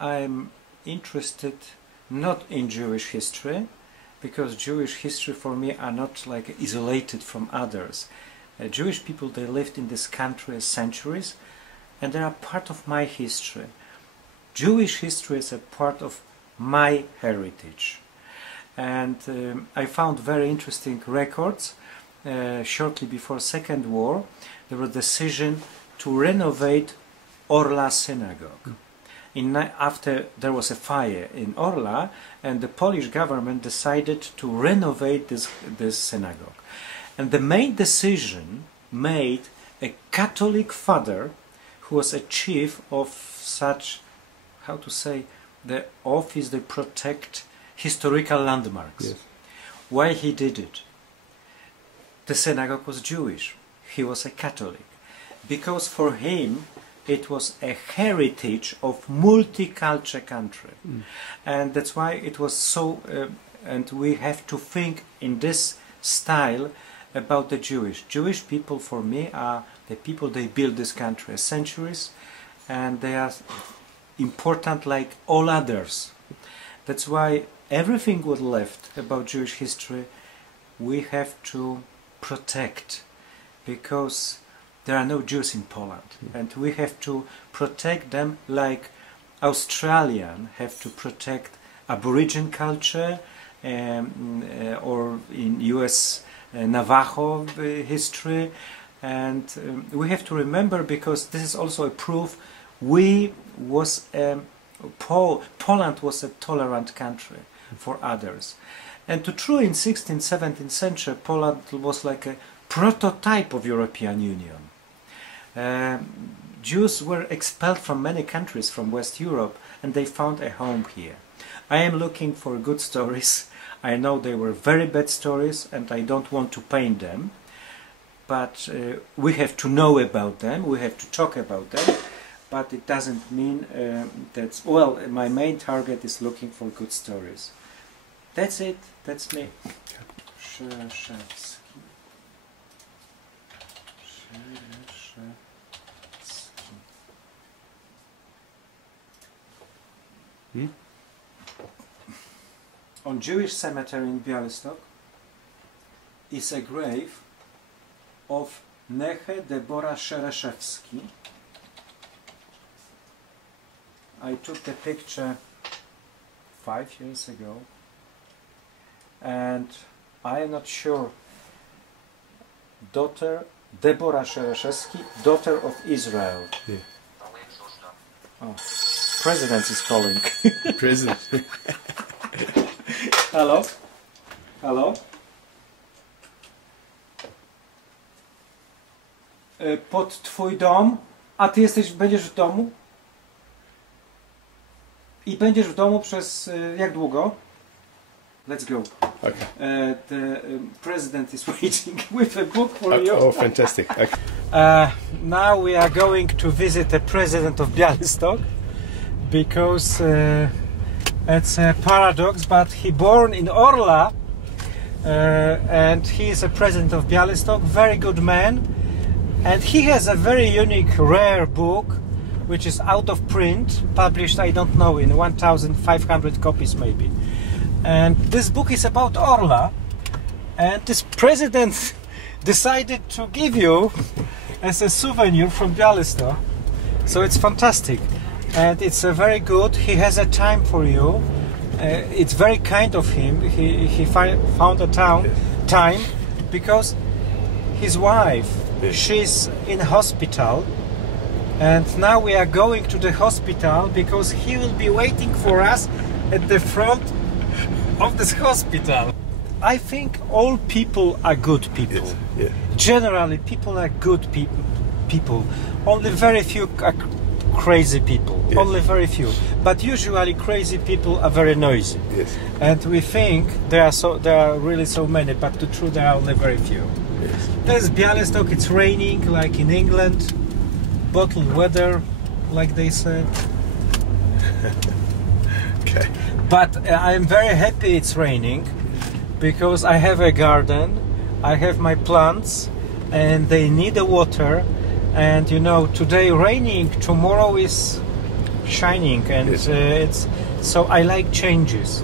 I'm interested not in Jewish history, because Jewish history for me are not like isolated from others. Jewish people, they lived in this country centuries, and they are part of my history. Jewish history is a part of my heritage. And I found very interesting records. Shortly before Second War, there was a decision to renovate Orla synagogue. After there was a fire in Orla, and the Polish government decided to renovate this synagogue. And the main decision made a Catholic father who was a chief of such, how to say, the office they protect historical landmarks. Yes. Why he did it? The synagogue was Jewish. He was a Catholic. Because for him it was a heritage of multicultural country. And that's why it was so, and we have to think in this style about the Jewish. Jewish people for me are the people, they built this country centuries, and they are important like all others. That's why everything was left about Jewish history we have to protect, because there are no Jews in Poland, and we have to protect them like Australians have to protect Aborigine culture, or in US Navajo history, and we have to remember, because this is also a proof Poland was a tolerant country for others. And to true, in 16th, 17th century, Poland was like a prototype of European Union. Jews were expelled from many countries from West Europe, and they found a home here. I am looking for good stories. I know they were very bad stories, and I don't want to paint them, but we have to know about them, we have to talk about them, but it doesn't mean that, well, my main target is looking for good stories. That's it, that's me. On Jewish cemetery in Bialystok is a grave of Neche Deborah Szereszewski. I took the picture 5 years ago, and I am not sure. Daughter Deborah Szereszewski, daughter of Israel. Yeah. Oh, President is calling. President. Halo? Halo? Pod twój dom, a ty będziesz w domu? I będziesz w domu przez jak długo? Let's go. Okay. The president is waiting with a book for you. Oh, fantastic. Okay. Now we are going to visit the president of Bialystok, because it's a paradox, but he born in Orla, and he is a president of Bialystok, very good man, and he has a very unique, rare book, which is out of print, published, I don't know, in 1,500 copies maybe. And this book is about Orla, and this president decided to give you as a souvenir from Bialystok. So it's fantastic, and it's very good. He has a time for you. It's very kind of him. He found a time, because his wife, she's in hospital, and now we are going to the hospital, because he will be waiting for us at the front of this hospital. I think all people are good people. Yes. Yeah. Generally, people are good people. Only very few are crazy people. Yes. Only very few. But usually, crazy people are very noisy. Yes. And we think there are really so many, but the truth, there are only very few. Yes. There's Bialystok. It's raining like in England. Bottled weather, like they said. Okay. But I'm very happy it's raining, because I have a garden, I have my plants, and they need the water. And you know, today raining, tomorrow is shining, and Yes. it's so I like changes.